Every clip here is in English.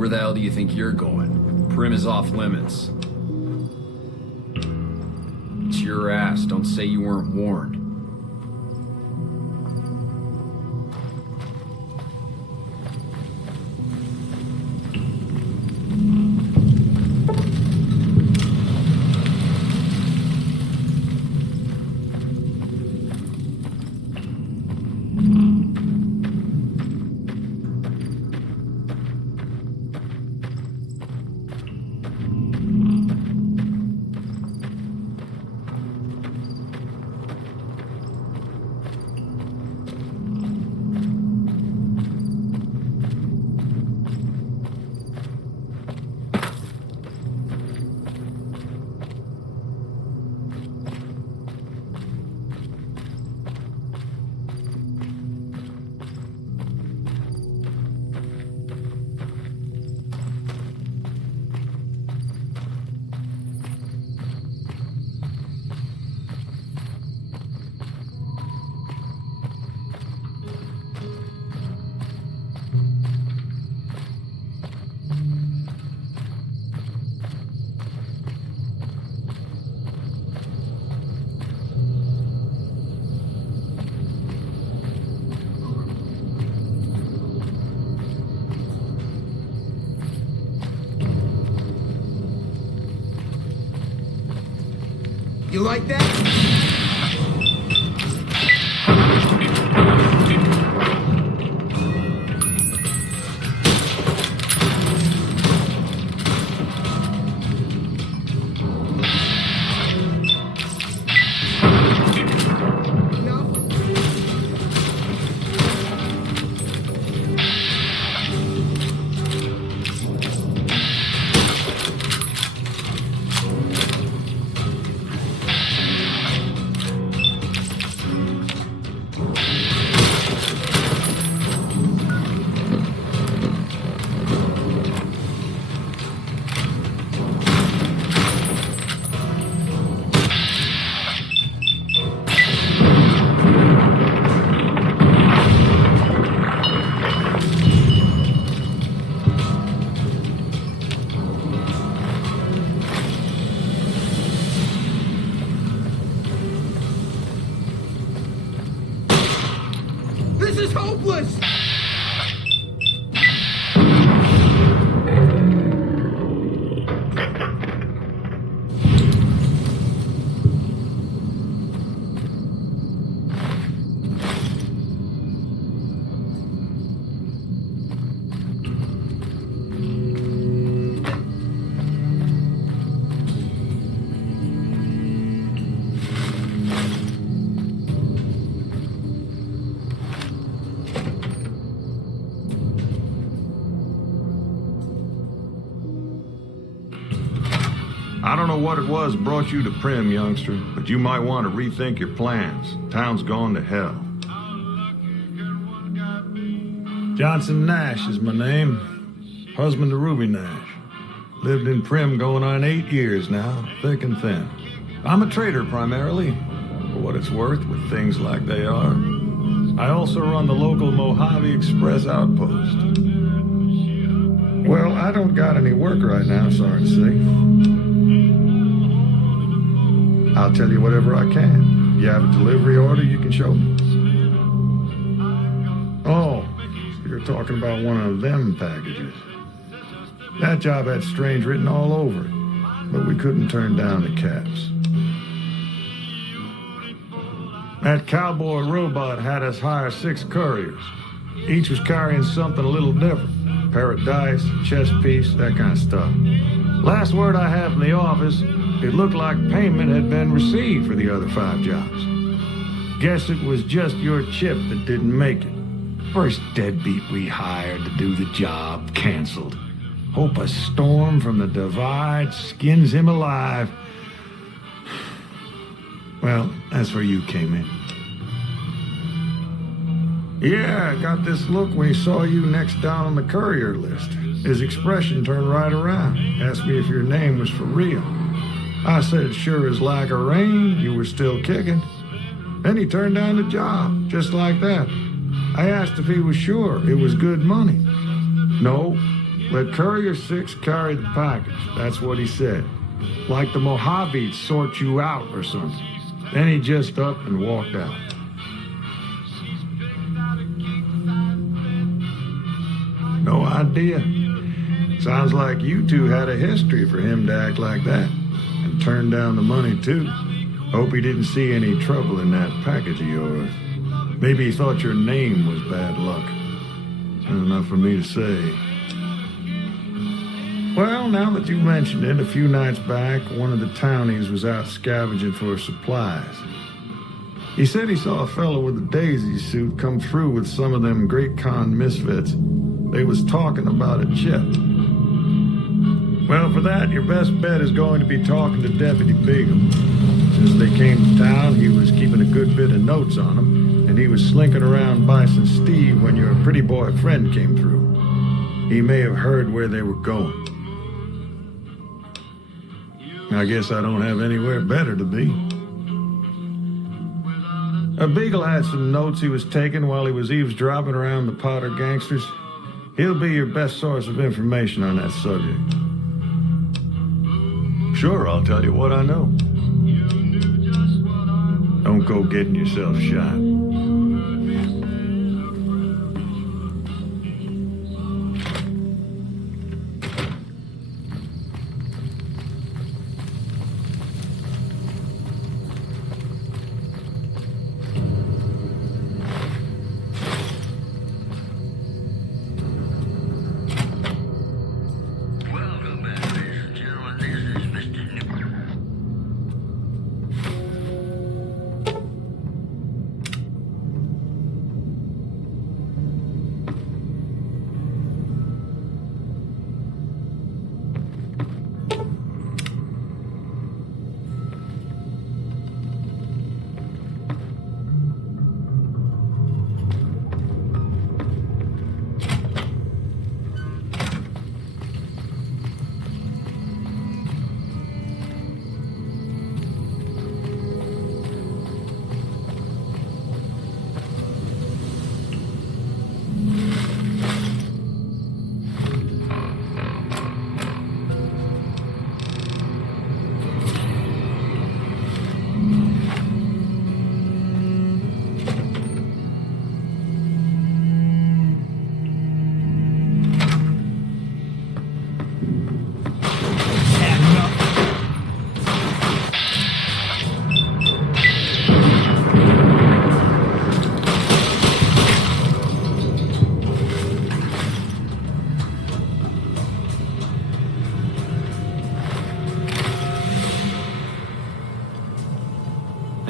where the hell do you think you're going? Primm is off limits. It's your ass. Don't say you weren't warned. You like that? This is hopeless! I don't know what it was brought you to Primm, youngster, but you might want to rethink your plans. Town's gone to hell. Johnson Nash is my name. Husband to Ruby Nash. Lived in Primm going on 8 years now, thick and thin. I'm a trader primarily, for what it's worth with things like they are. I also run the local Mojave Express outpost. Well, I don't got any work right now, sorry to say. I'll tell you whatever I can. You have a delivery order you can show me? Oh, so you're talking about one of them packages. That job had strange written all over it, but we couldn't turn down the caps. That cowboy robot had us hire 6 couriers. Each was carrying something a little different. Pair of dice, chess piece, that kind of stuff. Last word I have from the office, it looked like payment had been received for the other 5 jobs. Guess it was just your chip that didn't make it. First deadbeat we hired to do the job canceled. Hope a storm from the divide skins him alive. Well, that's where you came in. Yeah, I got this look when he saw you next down on the courier list. His expression turned right around. Asked me if your name was for real. I said, sure as like a rain, you were still kicking. Then he turned down the job, just like that. I asked if he was sure it was good money. No, Let Courier 6 carry the package. That's what he said. Like the Mojavetes sort you out or something. Then he just up and walked out. No idea. Sounds like you two had a history for him to act like that. And turn down the money, too. Hope he didn't see any trouble in that package of yours. Maybe he thought your name was bad luck. That's enough for me to say. Well, now that you mentioned it, a few nights back, one of the townies was out scavenging for supplies. He said he saw a fellow with a daisy suit come through with some of them Great Khan misfits. They was talking about a chip. Well, for that, your best bet is going to be talking to Deputy Beagle. Since they came to town, he was keeping a good bit of notes on them, and he was slinking around Bison Steve when your pretty boy friend came through. He may have heard where they were going. I guess I don't have anywhere better to be. Beagle had some notes he was taking while he was eavesdropping around the Potter gangsters. He'll be your best source of information on that subject. Sure, I'll tell you what I know. Don't go getting yourself shot.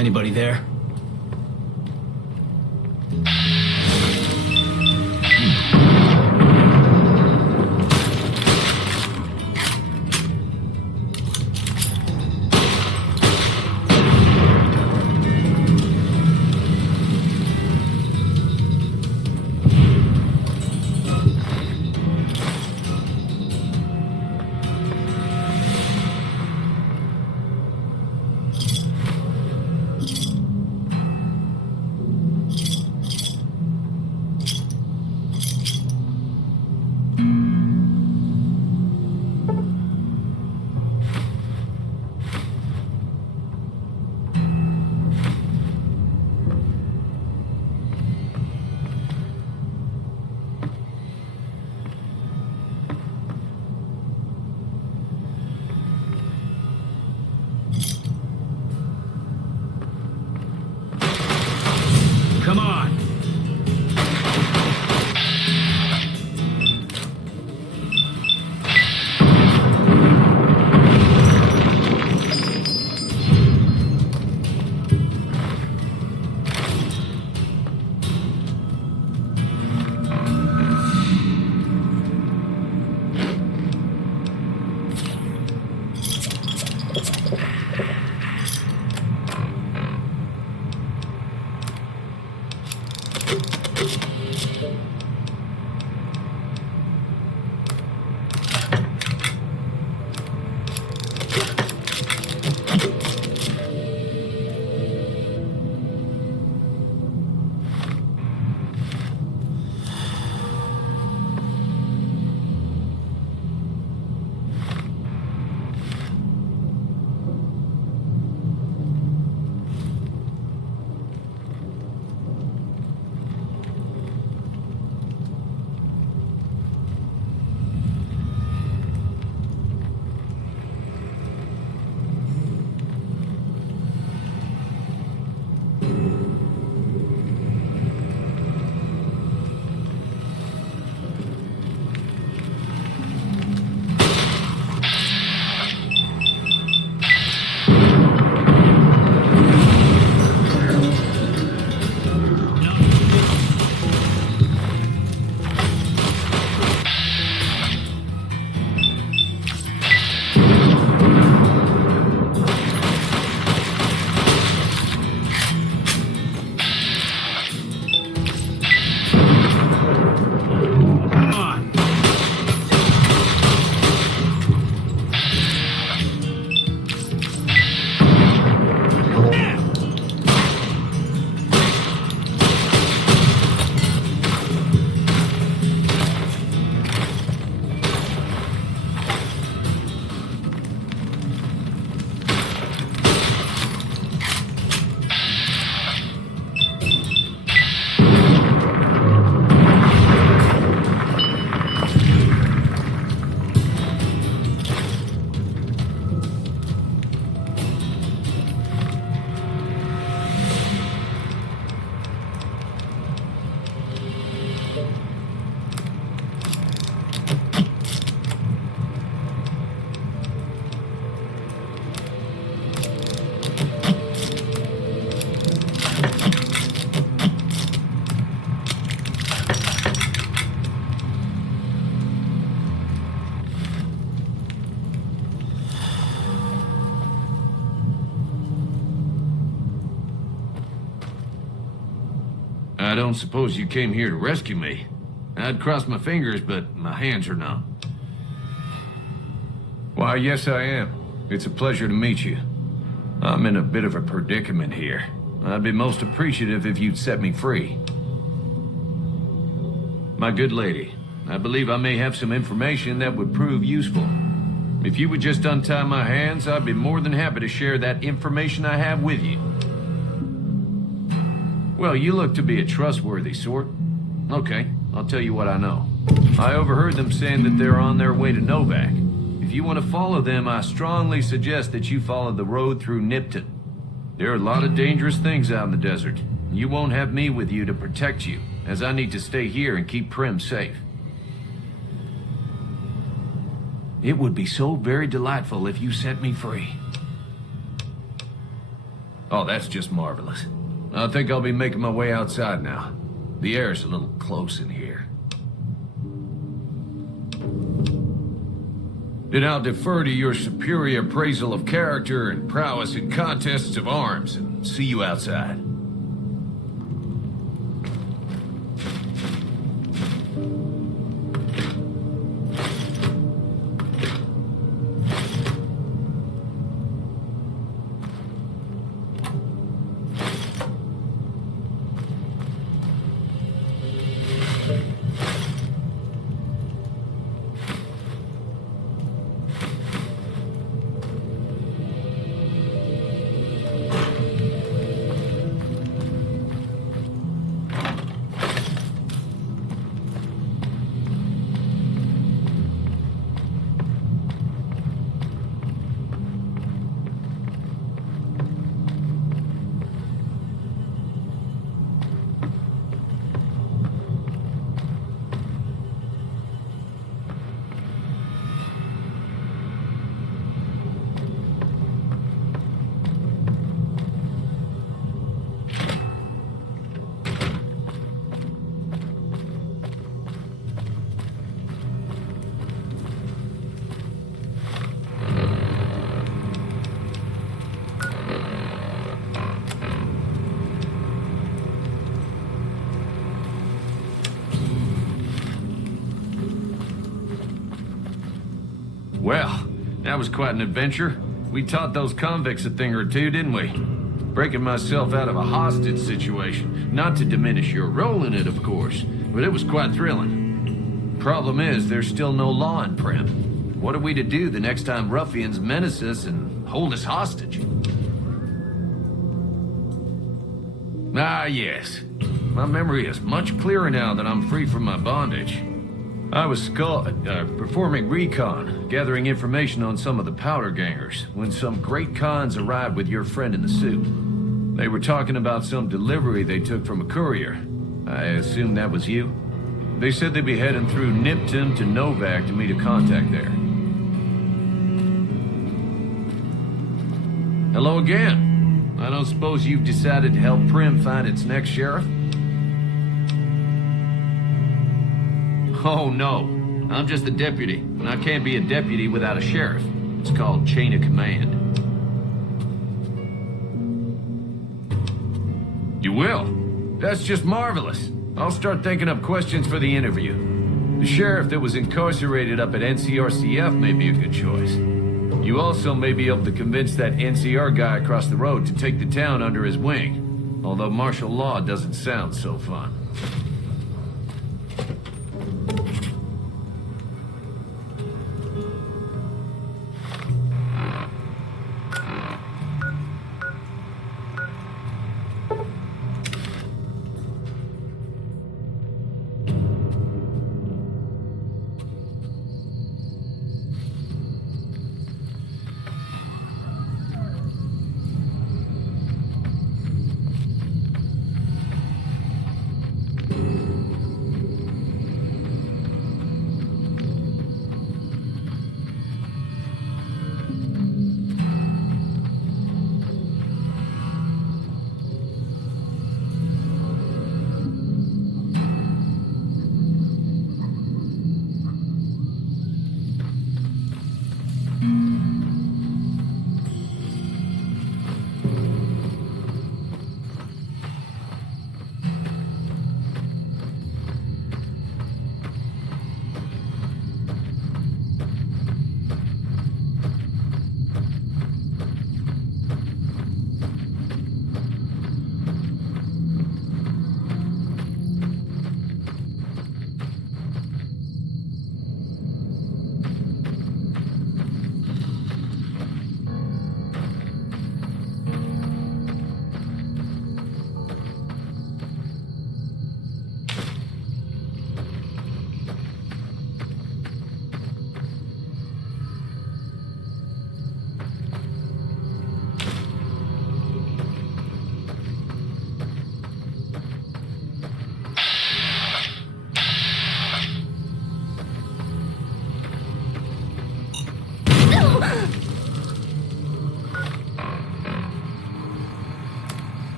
Anybody there? I don't suppose you came here to rescue me. I'd cross my fingers, but my hands are numb. Why, yes I am. It's a pleasure to meet you. I'm in a bit of a predicament here. I'd be most appreciative if you'd set me free. My good lady, I believe I may have some information that would prove useful. If you would just untie my hands, I'd be more than happy to share that information I have with you. Well, you look to be a trustworthy sort. Okay, I'll tell you what I know. I overheard them saying that they're on their way to Novak. If you want to follow them, I strongly suggest that you follow the road through Nipton. There are a lot of dangerous things out in the desert. You won't have me with you to protect you, as I need to stay here and keep Primm safe. It would be so very delightful if you set me free. Oh, that's just marvelous. I think I'll be making my way outside now. The air's a little close in here. Then I'll defer to your superior appraisal of character and prowess in contests of arms, and see you outside. Well, that was quite an adventure. We taught those convicts a thing or two, didn't we? Breaking myself out of a hostage situation. Not to diminish your role in it, of course, but it was quite thrilling. Problem is, there's still no law in Primm. What are we to do the next time ruffians menace us and hold us hostage? Ah, yes. My memory is much clearer now that I'm free from my bondage. I was performing recon, gathering information on some of the powder gangers, when some great cons arrived with your friend in the suit. They were talking about some delivery they took from a courier. I assume that was you? They said they'd be heading through Nipton to Novak to meet a contact there. Hello again. I don't suppose you've decided to help Primm find its next sheriff? Oh, no. I'm just a deputy, and I can't be a deputy without a sheriff. It's called chain of command. You will? That's just marvelous. I'll start thinking up questions for the interview. The sheriff that was incarcerated up at NCRCF may be a good choice. You also may be able to convince that NCR guy across the road to take the town under his wing. Although martial law doesn't sound so fun.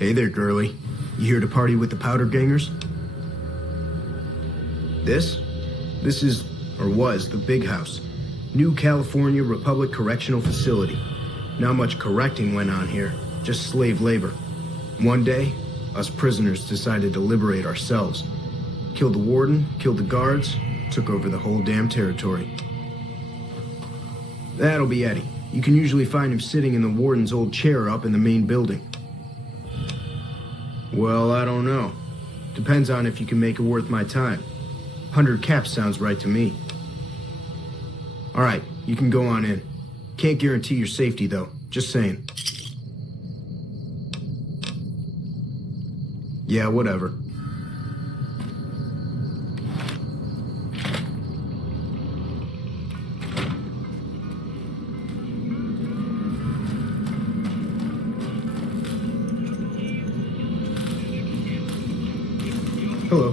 Hey there, girlie. You here to party with the powder gangers? This is, or was, the Big House. New California Republic Correctional Facility. Not much correcting went on here, just slave labor. One day, us prisoners decided to liberate ourselves. Killed the warden, killed the guards, took over the whole damn territory. That'll be Eddie. You can usually find him sitting in the warden's old chair up in the main building. Well, I don't know. Depends on if you can make it worth my time. 100 caps sounds right to me. All right, you can go on in. Can't guarantee your safety, though. Just saying. Yeah, whatever. Hello.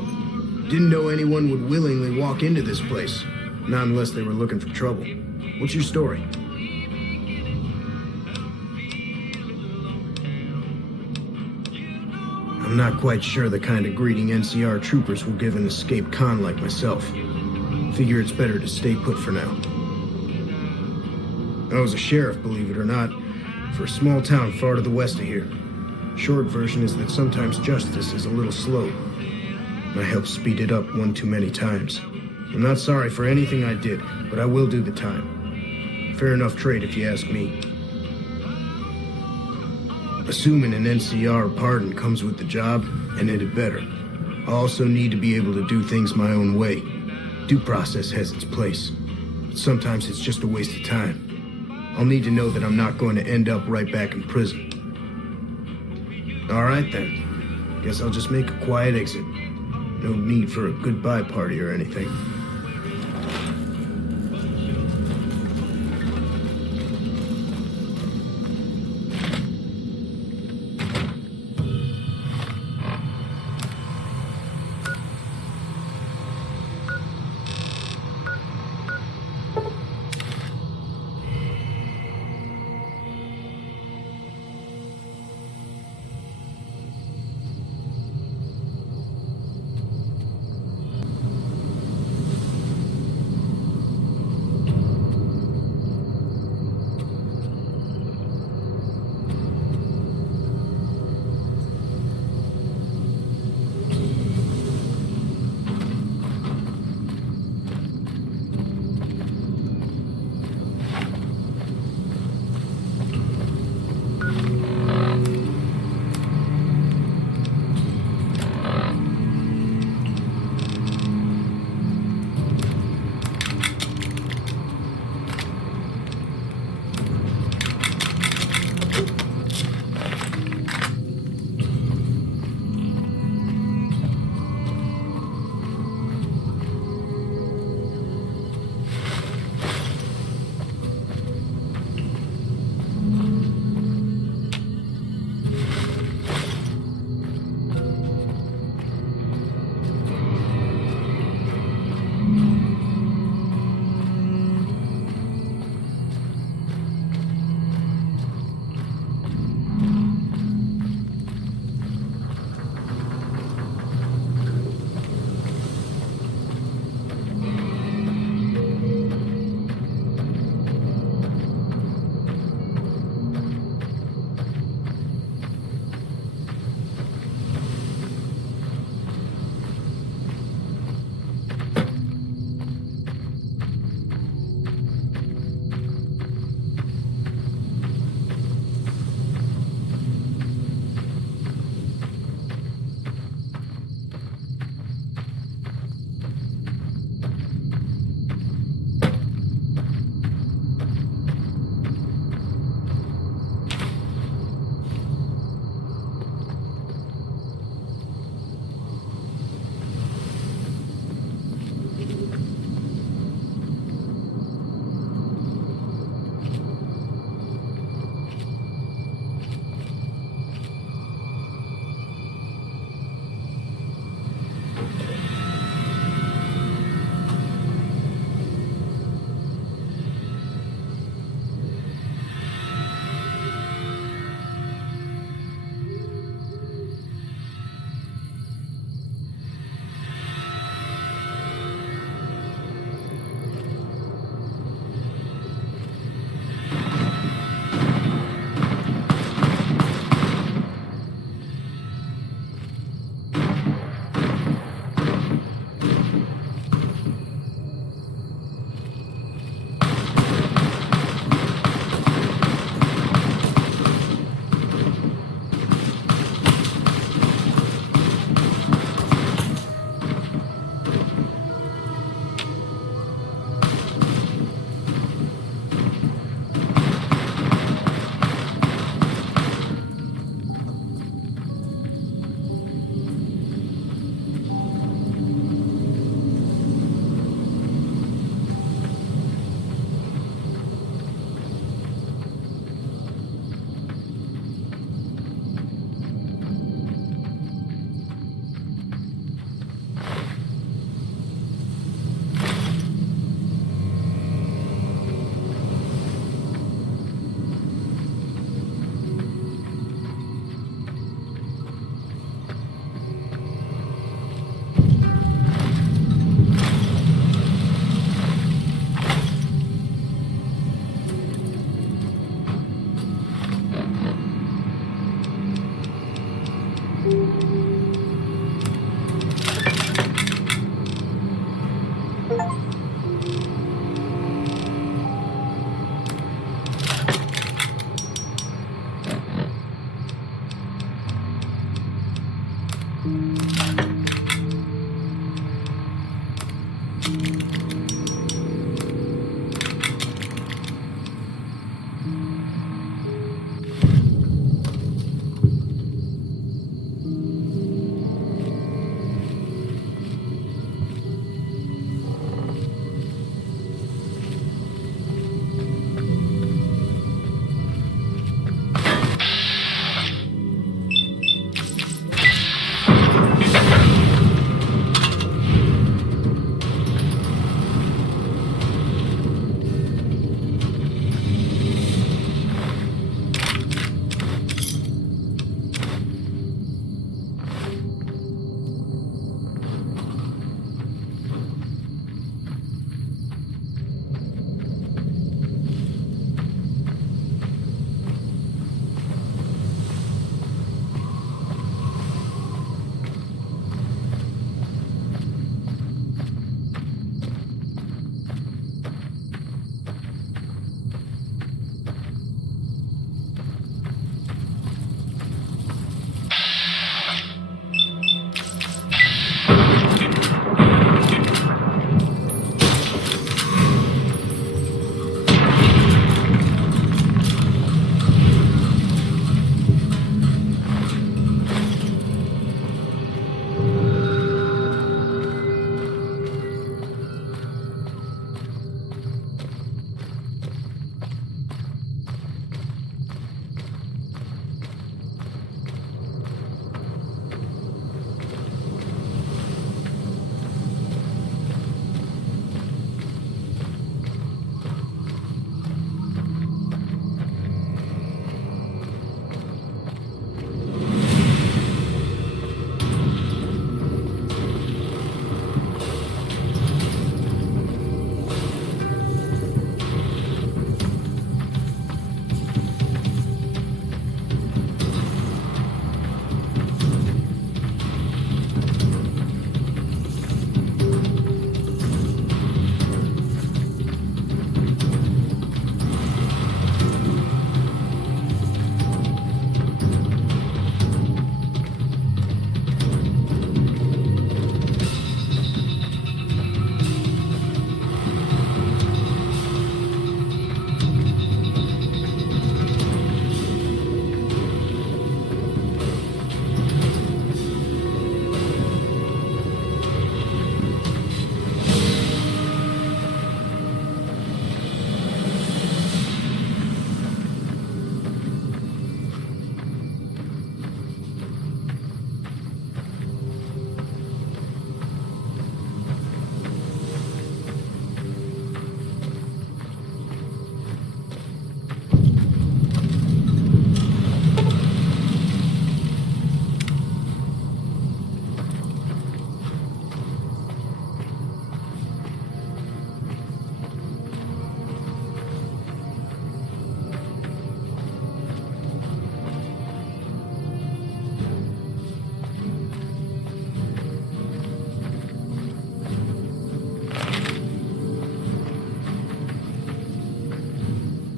Didn't know anyone would willingly walk into this place. Not unless they were looking for trouble. What's your story? I'm not quite sure the kind of greeting NCR troopers will give an escaped con like myself. Figure it's better to stay put for now. I was a sheriff, believe it or not, for a small town far to the west of here. Short version is that sometimes justice is a little slow. I helped speed it up one too many times. I'm not sorry for anything I did, but I will do the time. Fair enough trade if you ask me. Assuming an NCR pardon comes with the job, and it had better. I also need to be able to do things my own way. Due process has its place, but sometimes it's just a waste of time. I'll need to know that I'm not going to end up right back in prison. All right then. Guess I'll just make a quiet exit. No need for a goodbye party or anything.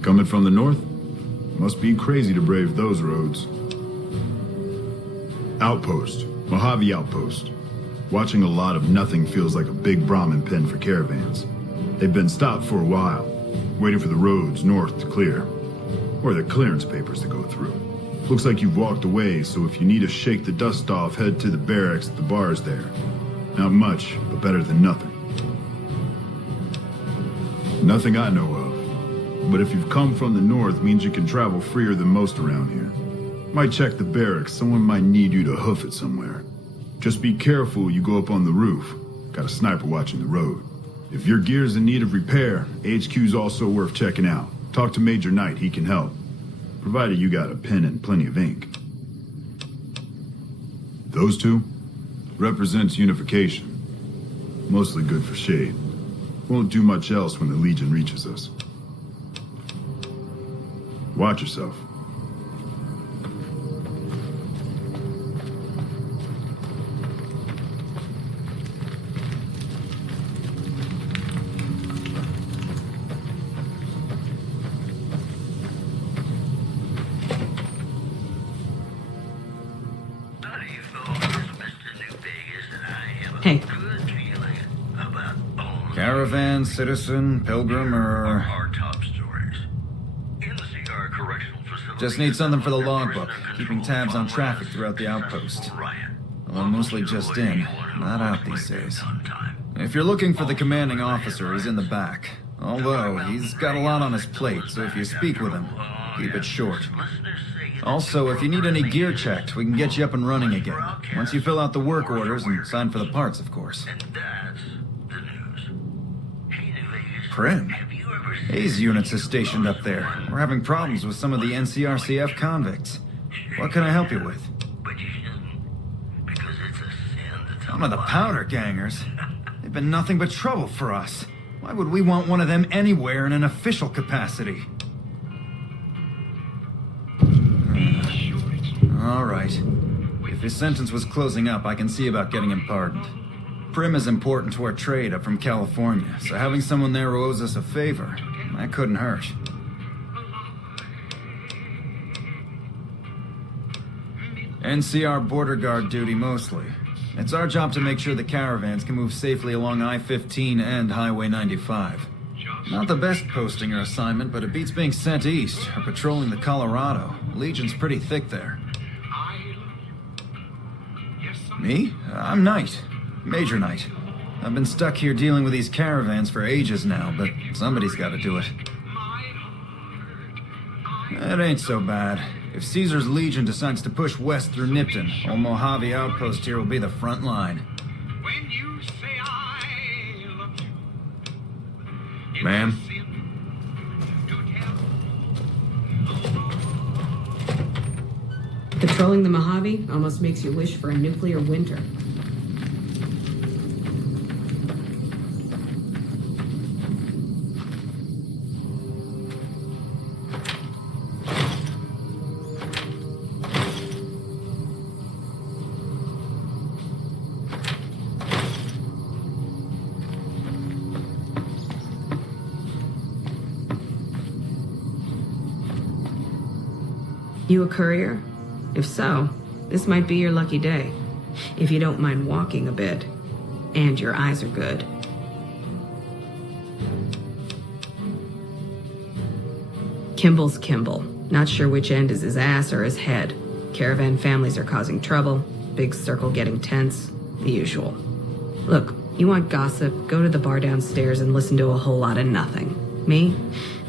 Coming from the north? Must be crazy to brave those roads. Outpost. Mojave Outpost. Watching a lot of nothing feels like a big Brahmin pen for caravans. They've been stopped for a while, waiting for the roads north to clear. Or the clearance papers to go through. Looks like you've walked away, so if you need to shake the dust off, head to the barracks at the bars there. Not much, but better than nothing. Nothing I know of. But if you've come from the north, means you can travel freer than most around here. Might check the barracks, someone might need you to hoof it somewhere. Just be careful you go up on the roof. Got a sniper watching the road. If your gear's in need of repair, HQ's also worth checking out. Talk to Major Knight, he can help. Provided you got a pen and plenty of ink. Those two? Represents unification. Mostly good for shade. Won't do much else when the Legion reaches us. Watch yourself. Hey. Caravan, citizen, pilgrim, or... Our top stories. NCR correctional facility. Just need something for the logbook, keeping tabs on traffic throughout the outpost. Well, mostly just in, not out these days. If you're looking for the commanding officer, he's in the back. Although, he's got a lot on his plate, so if you speak with him, keep it short. Also, if you need any gear checked, we can get you up and running again. Once you fill out the work orders and sign for the parts, of course. And that's the news. Hey, New Vegas. Primm. Have you ever seen... Hayes units is stationed up there. We're having problems with some of the NCRCF convicts. What can I help you with? But you shouldn't. Because it's a sin to tell Some of the powder gangers. They've been nothing but trouble for us. Why would we want one of them anywhere in an official capacity? All right. If his sentence was closing up, I can see about getting him pardoned. Primm is important to our trade up from California, so having someone there who owes us a favor, that couldn't hurt. NCR border guard duty mostly. It's our job to make sure the caravans can move safely along I-15 and Highway 95. Not the best posting or assignment, but it beats being sent east or patrolling the Colorado. Legion's pretty thick there. Me? I'm Knight. Major Knight. I've been stuck here dealing with these caravans for ages now, but somebody's got to do it. It ain't so bad. If Caesar's Legion decides to push west through Nipton, old Mojave Outpost here will be the front line. Ma'am? Patrolling the Mojave almost makes you wish for a nuclear winter. You a courier? If so, this might be your lucky day. If you don't mind walking a bit. And your eyes are good. Kimball's Kimball. Not sure which end is his ass or his head. Caravan families are causing trouble. Big circle getting tense. The usual. Look, you want gossip, go to the bar downstairs and listen to a whole lot of nothing. Me?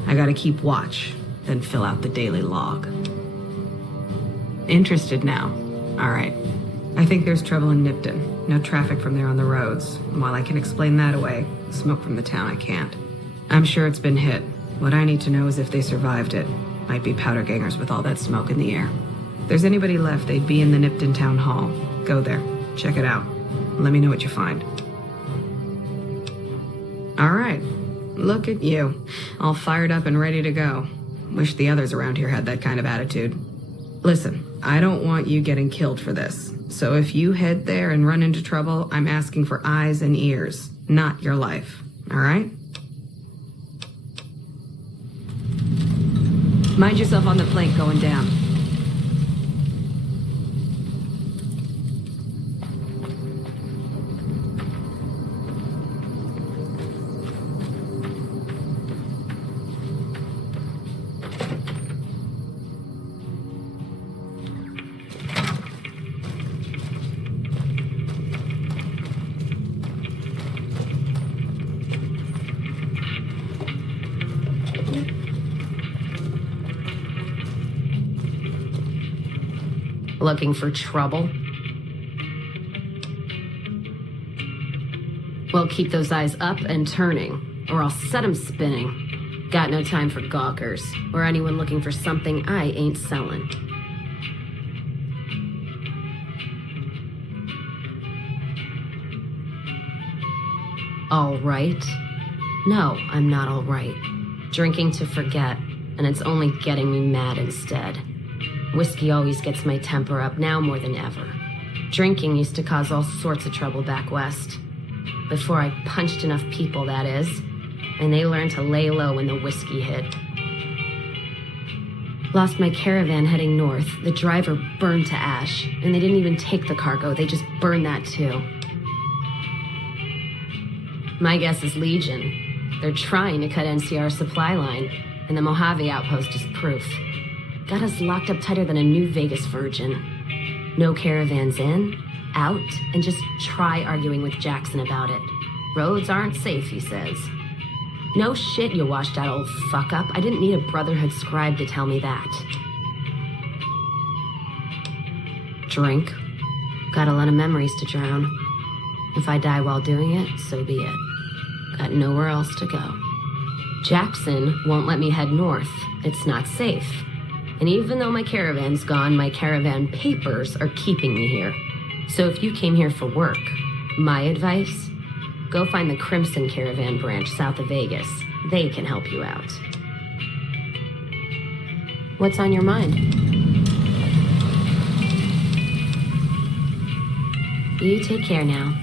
I gotta keep watch, then fill out the daily log. Interested now? All right. I think there's trouble in Nipton. No traffic from there on the roads. And while I can explain that away, smoke from the town I can't. I'm sure it's been hit. What I need to know is if they survived it. Might be powder gangers with all that smoke in the air. If there's anybody left, they'd be in the Nipton Town Hall. Go there. Check it out. Let me know what you find. All right. Look at you. All fired up and ready to go. Wish the others around here had that kind of attitude. Listen, I don't want you getting killed for this. So if you head there and run into trouble, I'm asking for eyes and ears, not your life. All right? Mind yourself on the plank going down. Looking for trouble? Well, keep those eyes up and turning, or I'll set 'em spinning. Got no time for gawkers, or anyone looking for something I ain't selling. All right? No, I'm not all right. Drinking to forget, and it's only getting me mad instead. Whiskey always gets my temper up, now more than ever. Drinking used to cause all sorts of trouble back west. Before I punched enough people, that is. And they learned to lay low when the whiskey hit. Lost my caravan heading north. The driver burned to ash. And they didn't even take the cargo, they just burned that too. My guess is Legion. They're trying to cut NCR's supply line, and the Mojave outpost is proof. Got us locked up tighter than a New Vegas virgin. No caravans in, out, and just try arguing with Jackson about it. Roads aren't safe, he says. No shit, you washed out old fuck-up. I didn't need a Brotherhood scribe to tell me that. Drink. Got a lot of memories to drown. If I die while doing it, so be it. Got nowhere else to go. Jackson won't let me head north. It's not safe. And even though my caravan's gone, my caravan papers are keeping me here. So if you came here for work, my advice, go find the Crimson Caravan branch south of Vegas. They can help you out. What's on your mind? You take care now.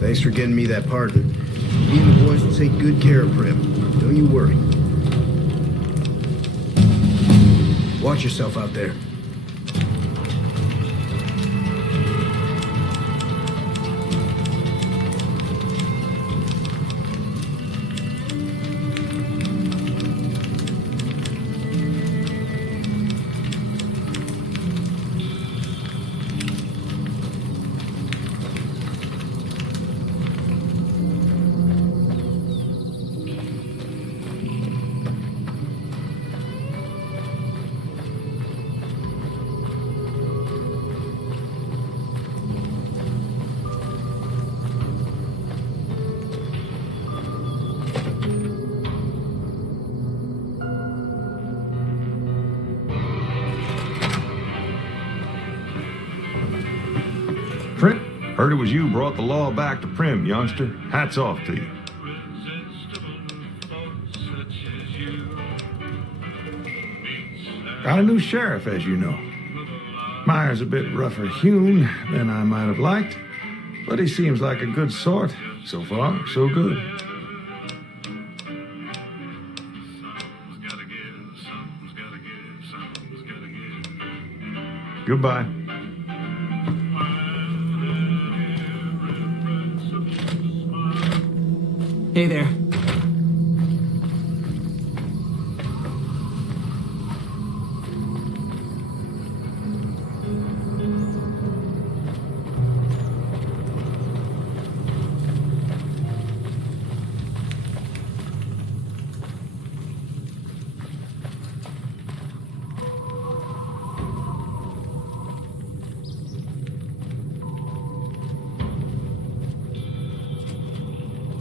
Thanks for getting me that pardon. Me and the boys will take good care of Primm. Don't you worry. Watch yourself out there. Primm, heard it was you brought the law back to Primm, youngster. Hats off to you. Got a new sheriff, as you know. Meyer's a bit rougher hewn than I might have liked, but he seems like a good sort. So far, so good. Goodbye. Hey there.